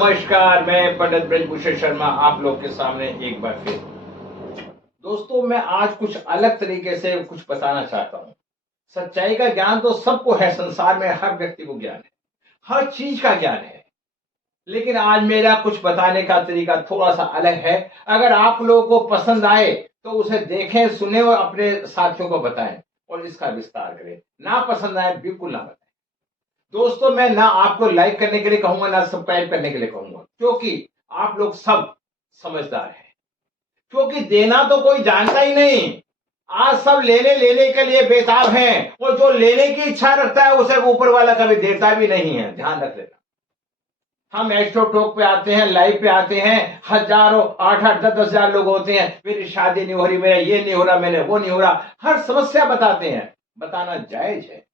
नमस्कार, मैं पंडित ब्रजभूषण शर्मा आप लोग के सामने एक बार फिर। दोस्तों, मैं आज कुछ अलग तरीके से कुछ बताना चाहता हूँ। सच्चाई का ज्ञान तो सबको है, संसार में हर व्यक्ति को ज्ञान है, हर चीज का ज्ञान है। लेकिन आज मेरा कुछ बताने का तरीका थोड़ा सा अलग है। अगर आप लोगों को पसंद आए तो उसे देखें, सुने और अपने साथियों को बताएं और इसका विस्तार करें। ना पसंद आए बिल्कुल ना बताएं। दोस्तों, मैं ना आपको लाइक करने के लिए कहूंगा, ना सब्सक्राइब करने के लिए कहूंगा, क्योंकि आप लोग सब समझदार हैं। क्योंकि देना तो कोई जानता ही नहीं। आज सब लेने लेने के लिए बेताब हैं, और जो लेने की इच्छा रखता है उसे ऊपर वाला कभी देता भी नहीं है, ध्यान रख लेना। हम एस्ट्रो टॉक पे आते हैं, लाइव पे आते हैं, हजारों 8-8 10-10 हजार लोग होते हैं। मेरी शादी नहीं हो रही, मेरा ये नहीं हो रहा, मैंने वो नहीं हो रहा, हर समस्या बताते हैं। बताना जायज है।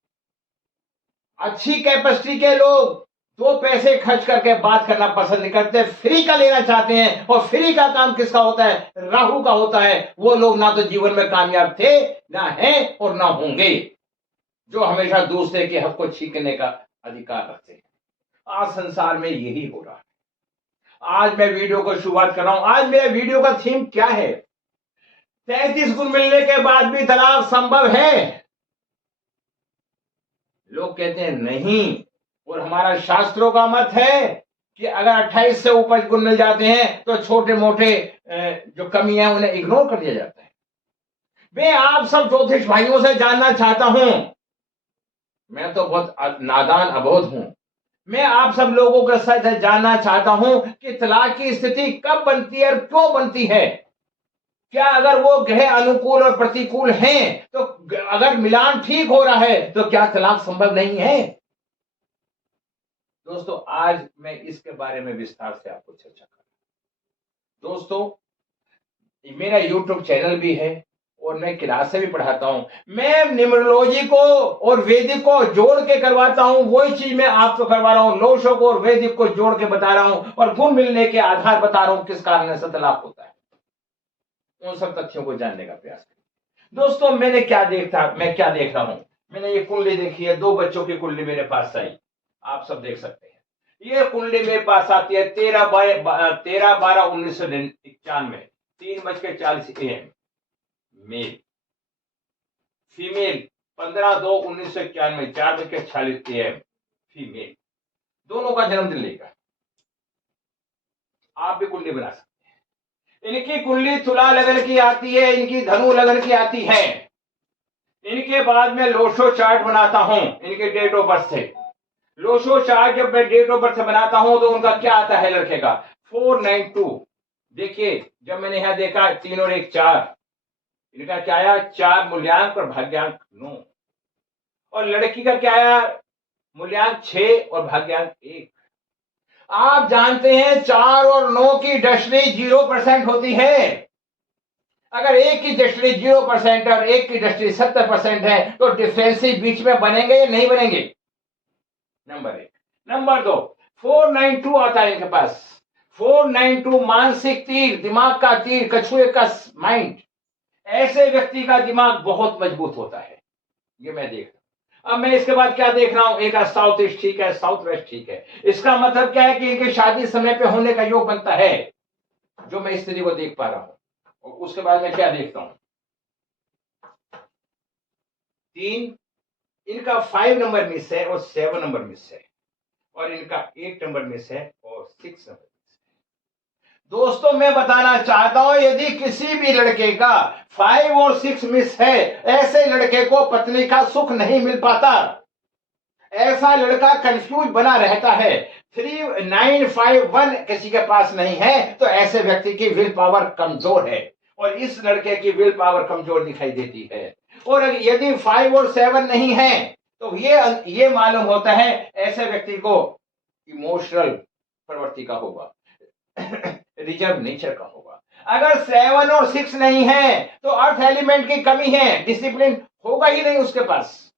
अच्छी कैपेसिटी के लोग दो पैसे खर्च करके बात करना पसंद नहीं करते, फ्री का लेना चाहते हैं। और फ्री का काम किसका होता है? राहु का होता है। वो लोग ना तो जीवन में कामयाब थे, ना हैं और ना होंगे, जो हमेशा दूसरे के हक को छीनने का अधिकार रखते हैं। आज संसार में यही हो रहा है। आज मैं वीडियो को शुरुआत कर रहा हूं। आज मेरे वीडियो का थीम क्या है? 33 गुण मिलने के बाद भी तलाक संभव है? लोग कहते हैं नहीं, और हमारा शास्त्रों का मत है कि अगर 28 से ऊपर गुण मिल जाते हैं तो छोटे मोटे जो कमी है उन्हें इग्नोर कर दिया जाता है। मैं आप सब ज्योतिष भाइयों से जानना चाहता हूं। मैं तो बहुत नादान अबोध हूं। मैं आप सब लोगों के साथ जानना चाहता हूं कि तलाक की स्थिति कब बनती है और क्यों बनती है। क्या अगर वो ग्रह अनुकूल और प्रतिकूल हैं तो अगर मिलान ठीक हो रहा है तो क्या तलाक संभव नहीं है? दोस्तों, आज मैं इसके बारे में विस्तार से आपको चर्चा करूंगा। दोस्तों, मेरा YouTube चैनल भी है और मैं क्लासें भी पढ़ाता हूं। मैं न्यूमरोलॉजी को और वैदिक को जोड़ के करवाता हूं। वही चीज मैं आपको करवा रहा हूं। लोशो को और वैदिक को जोड़ के बता रहा हूं और गुण मिलने के आधार बता रहा हूं किस कारण से तलाक होता है। उन सब तथ्यों को जानने का प्रयास करें। दोस्तों, मैं क्या देख रहा हूं? मैंने ये कुंडली देखी है। 2 बच्चों की कुंडली मेरे पास आई, आप सब देख सकते हैं। ये कुंडली मेरे पास आती है 13/12/1991, 3:40 AM। Male. Female 15/2/1991, 4:46 AM। Female. दोनों का जन्मदिन लेगा। आप भी कुंडली बना सकते हैं। इनकी कुंडली तुला लगन की आती है, इनकी धनु लगन की आती है। इनके बाद में लोशो चार्ट बनाता हूं इनके डेट ऑफ बर्थ से। लोशो चार्ट जब मैं डेट ऑफ बर्थ से बनाता हूं तो उनका क्या आता है लड़के का? 492। देखिए, जब मैंने यहां देखा 3 और 1 4, इनका क्या आया? 4 मूल्यांक और भाग्यांक 9। और लड़की का क्या आया? मूल्यांक 6 और भाग्यांक 1। आप जानते हैं 4 और 9 की डेस्टिनी 0% होती है। अगर एक की डेस्टिनी 0% और एक की डेस्टिनी 70% है तो डिफरेंसेस बीच में बनेंगे या नहीं बनेंगे? नंबर 1। नंबर 2, 492 आता है इनके पास। 492 मानसिक तीर, दिमाग का तीर, कछुए का माइंड। ऐसे व्यक्ति का दिमाग बहुत मजबूत होता है। ये मैं देख रहा हूं। अब मैं इसके बाद क्या देख रहा हूं? एक साउथ ईस्ट ठीक है, साउथ वेस्ट ठीक है। इसका मतलब क्या है कि इनकी शादी समय पे होने का योग बनता है, जो मैं स्थिति को देख पा रहा हूं। और उसके बाद मैं क्या देखता हूं? 3, इनका 5 नंबर मिस है और 7 नंबर मिस है, और इनका 8 नंबर मिस है और 6 नंबर। दोस्तों, मैं बताना चाहता हूं, यदि किसी भी लड़के का 5 और 6 मिस है, ऐसे लड़के को पत्नी का सुख नहीं मिल पाता। ऐसा लड़का कंफ्यूज बना रहता है। 3 9 5 1 किसी के पास नहीं है तो ऐसे व्यक्ति की विल पावर कमजोर है, और इस लड़के की विल पावर कमजोर दिखाई देती है। और यदि 5 और 7 नहीं है तो ये मालूम होता है ऐसे व्यक्ति को इमोशनल प्रवृत्ति का होगा, रिजर्व नेचर का होगा। अगर 7 और 6 नहीं है तो अर्थ एलिमेंट की कमी है, डिसिप्लिन होगा ही नहीं उसके पास।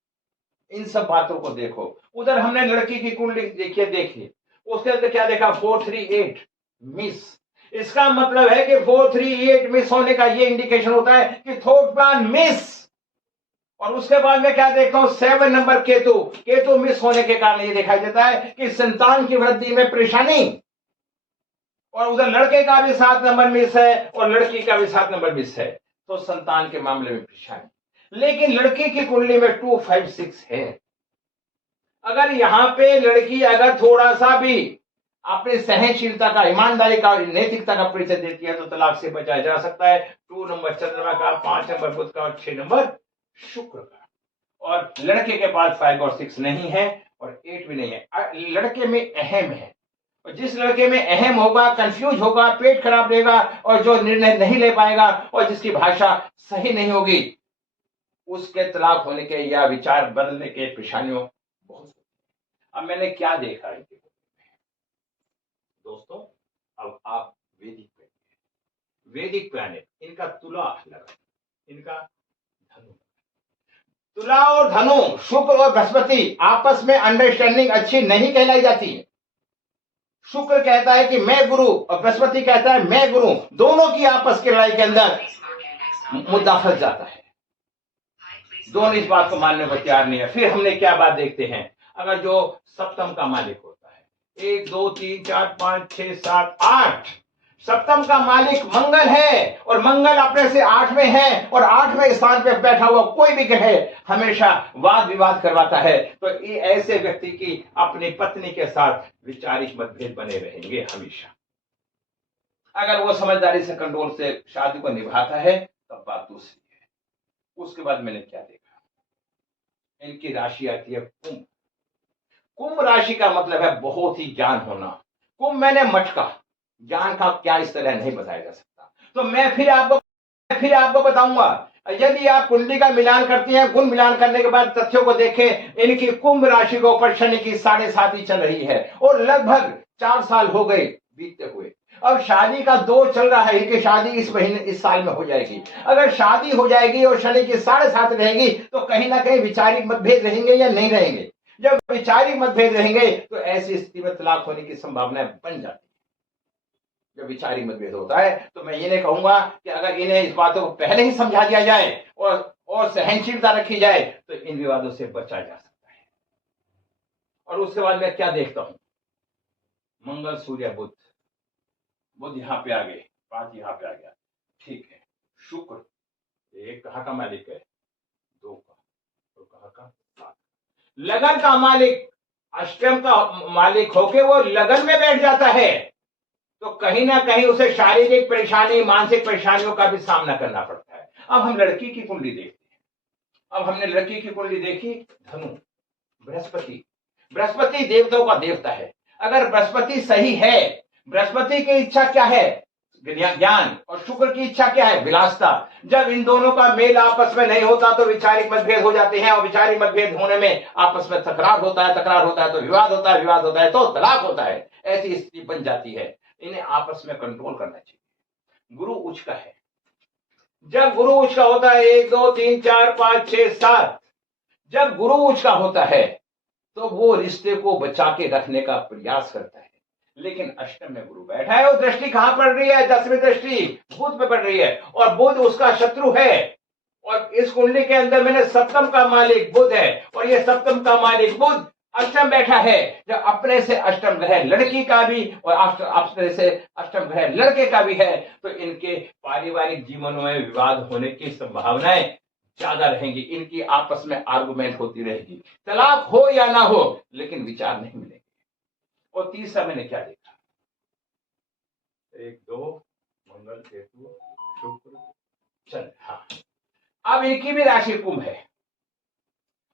इन सब बातों को देखो। उधर हमने लड़की की कुंडली देखिए, उसके अंदर क्या देखा? 438 मिस। इसका मतलब है कि 438 मिस होने का ये इंडिकेशन होता है कि थॉट प्लान मिस। और उसके बाद में क्या देखता हूं? 7 नंबर केतु मिस होने के कारण ये दिखाई देता है कि संतान की वृद्धि में परेशानी। और उधर लड़के का भी 7 नंबर मिस है और लड़की का भी 7 नंबर मिस है, तो संतान के मामले में परेशानी। लेकिन लड़की की कुंडली में 2 5 6 है। अगर यहां पे लड़की अगर थोड़ा सा भी अपनी सहनशीलता का, ईमानदारी का, नैतिकता का परिचय देती है तो तलाक से बचाया जा सकता है। 2 नंबर चंद्रमा का, 5 नंबर बुध का और 6 नंबर शुक्र का। और लड़के के पास 5 और 6 नहीं है और 8 भी नहीं है। लड़के में अहम है, और जिस लड़के में अहम होगा, कंफ्यूज होगा, पेट खराब रहेगा और जो निर्णय नहीं ले पाएगा और जिसकी भाषा सही नहीं होगी, उसके तलाक होने के या विचार बदलने के परेशानियों बहुत। अब मैंने क्या देखा है दोस्तों, अब आप वैदिक प्लैनेट, इनका तुला लगा, इनका धनु, तुला और धनु, शुक्र और बृहस्पति आपस में अंडरस्टैंडिंग अच्छी नहीं कहलाई जाती है। शुक्र कहता है कि मैं गुरु और बृहस्पति कहता है मैं गुरु, दोनों की आपस की लड़ाई के अंदर मुद्दा फंस जाता है। दोनों इस बात को मानने को तैयार नहीं है। फिर हमने क्या बात देखते हैं, अगर जो सप्तम का मालिक होता है, 1 2 3 4 5 6 7 8, सप्तम का मालिक मंगल है और मंगल अपने से 8 में है और 8वें स्थान पे बैठा हुआ कोई भी कहे हमेशा वाद विवाद करवाता है, तो ये ऐसे व्यक्ति की अपनी पत्नी के साथ वैचारिक मतभेद बने रहेंगे हमेशा। अगर वो समझदारी से, कंट्रोल से शादी को निभाता है तब बात दूसरी है। उसके बाद मैंने क्या देखा, इनकी राशि आती है कुंभ। कुंभ राशि का मतलब है बहुत ही ज्ञान होना। कुंभ मैंने मटका, ज्ञान का क्या इस तरह नहीं बताया जा सकता। तो मैं फिर आपको बताऊंगा, यदि आप कुंडली का मिलान करती हैं, गुण मिलान करने के बाद तथ्यों को देखें, इनकी कुंभ राशि के ऊपर शनि की 7.5 चल रही है और लगभग 4 साल हो गए बीतते हुए। अब शादी का दौर चल रहा है, इनकी शादी इस महीने, इस साल में हो जाएगी। अगर शादी हो जाएगी और शनि की 7.5 रहेगी तो कहीं ना कहीं वैचारिक मतभेद रहेंगे या नहीं रहेंगे। जब वैचारिक मतभेद रहेंगे तो ऐसी स्थिति में तलाक होने की संभावना बन जाती है। जब वैचारिक मतभेद होता है तो मैं ये नहीं कहूंगा कि अगर इन्हें इस बातों को पहले ही समझा दिया जाए और सहनशीलता रखी जाए तो इन विवादों से बचा जा सकता है। और उसके बाद मैं क्या देखता हूं, मंगल सूर्य बुध, बुध यहां पे आ गए, 5 यहां पे आ गया, ठीक है। शुक्र, एक कहाँ का मालिक है, 2 का, और कहाँ का 7। लगन का मालिक, अष्टम का मालिक होके वो लगन में बैठ जाता है, तो कहीं ना कहीं उसे शारीरिक परेशानी, मानसिक परेशानियों का भी सामना करना पड़ता है। अब हम लड़की की कुंडली देखते हैं। अब हमने लड़की की कुंडली देखी, धनु, बृहस्पति, बृहस्पति देवताओं का देवता है। अगर बृहस्पति सही है, बृहस्पति की इच्छा क्या है, ज्ञान, और शुक्र की इच्छा क्या है, विलासता। जब इन दोनों का मेल आपस में नहीं होता तो वैचारिक मतभेद हो जाते हैं और वैचारिक मतभेद होने में आपस में तकरार होता है तो विवाद होता है, विवाद होता है तो तलाक होता है। ऐसी स्थिति बन जाती है। इन्हें आपस में कंट्रोल करना चाहिए। गुरु उच्च का है, जब गुरु उच्च का होता है 1 2 3 4 5 6 7, जब गुरु उच्च का होता है तो वो रिश्ते को बचा के रखने का प्रयास करता है। लेकिन अष्टम में गुरु बैठा है और दृष्टि कहां पड़ रही है, 10वीं दृष्टि बुध पे पड़ रही है और बुध उसका शत्रु है। और इस कुंडली के अंदर मैंने सप्तम का मालिक बुध है और ये सप्तम का मालिक बुध अष्टम बैठा है। जब अपने से अष्टम ग्रह लड़की का भी और अपने से अष्टम ग्रह लड़के का भी है तो इनके पारिवारिक जीवनों में विवाद होने की संभावनाएं ज्यादा रहेंगी। इनकी आपस में आर्गुमेंट होती रहेगी, तलाक हो या ना हो लेकिन विचार नहीं मिलेंगे। और तीसरा मैंने क्या देखा, 1 2 मंगल केतु शुक्र चंद्र। हाँ, अब इनकी भी राशि कुंभ है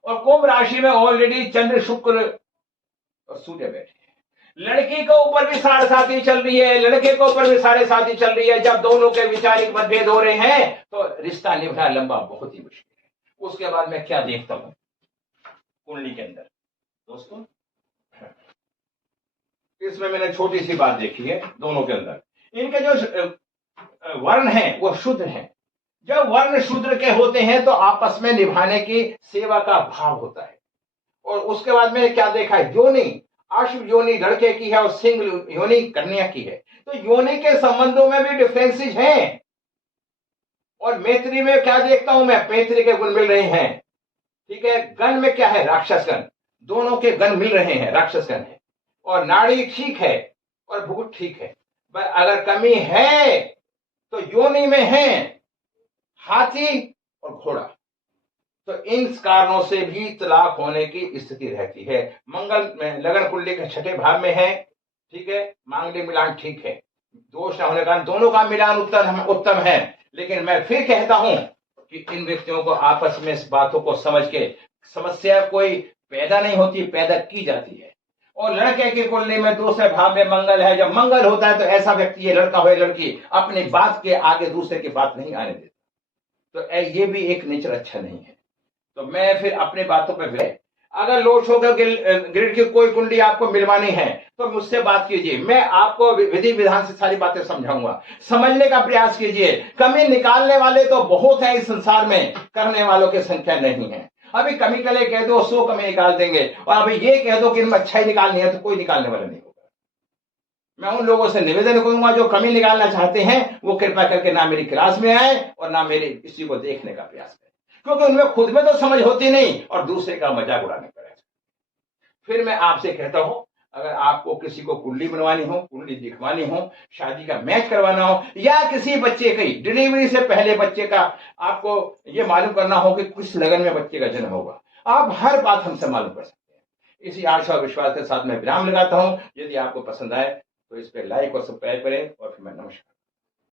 और कुंभ राशि में ऑलरेडी चंद्र शुक्र और सूर्य बैठे हैं। लड़की के ऊपर भी 7.5 चल रही है, लड़के के ऊपर भी 7.5 चल रही है। जब दोनों के वैचारिक मतभेद हो रहे हैं तो रिश्ता निभाना लंबा बहुत ही मुश्किल है। उसके बाद मैं क्या देखता हूं कुंडली के अंदर दोस्तों, इसमें मैंने छोटी सी बात देखी है दोनों के अंदर। इनके जो वर्ण हैं वो शूद्र हैं। जब वर्ण शूद्र के होते हैं तो आपस में निभाने की सेवा का भाव होता है। और उसके बाद में क्या देखा है, योनि, अश्व योनि लड़के की है और सिंह योनि कन्या की है। तो योनि के संबंधों में भी डिफरेंसेस हैं। और मैत्री में क्या देखता हूं मैं, पैतृ के गुण मिल रहे हैं, ठीक है। गण में क्या है, राक्षस गण, दोनों के गण मिल रहे हैं, राक्षस गण है। और नाड़ी ठीक है और भूत ठीक है। अगर कमी है तो योनि में है हाथी और घोड़ा, तो इन कारणों से भी तलाक होने की स्थिति रहती है। मंगल में लगन कुंडली के छठे भाव में है, ठीक है, मांगलिक मिलान ठीक है, दोष न होने के कारण दोनों का मिलान उत्तम है। लेकिन मैं फिर कहता हूं कि इन व्यक्तियों को आपस में इस बातों को समझ के, समस्या कोई पैदा नहीं होती, पैदा की जाती है। और लड़के की कुंडली में दूसरे भाव में मंगल है, जब मंगल होता है तो ऐसा व्यक्ति, ये लड़का हो या लड़की, अपनी बात के आगे दूसरे की बात नहीं आने देता, तो ये भी एक नेचर अच्छा नहीं है। तो मैं फिर अपनी बातों पर, अगर लोड शो ग्रिड की कोई कुंडली आपको मिलवानी है तो मुझसे बात कीजिए, मैं आपको विधि विधान से सारी बातें समझाऊंगा, समझने का प्रयास कीजिए। कमी निकालने वाले तो बहुत है इस संसार में, करने वालों की संख्या नहीं है। अभी कमी के लिए कह दो 100 कमी निकाल देंगे, और अभी ये कह दो कि इनमें अच्छाई निकालनी है तो कोई निकालने वाला नहीं होगा। मैं उन लोगों से निवेदन करूंगा जो कमी निकालना चाहते हैं, वो कृपा करके ना मेरी क्लास में आए और ना मेरे इसी को देखने का प्रयास करें, क्योंकि उनमें खुद में तो समझ होती नहीं और दूसरे का मजाक उड़ाने का। फिर मैं आपसे कहता हूं, अगर आपको किसी को कुंडली बनवानी हो, कुंडली दिखवानी हो, शादी का मैच करवाना हो, या किसी बच्चे की डिलीवरी से पहले बच्चे का आपको ये मालूम करना हो कि किस लगन में बच्चे का जन्म होगा, आप हर बात हमसे मालूम कर सकते हैं। इसी आशा और विश्वास के साथ मैं विराम लगाता हूं। यदि आपको पसंद आए तो इस पर लाइक और सब्सक्राइब करें, और फिर मैं नमस्कार।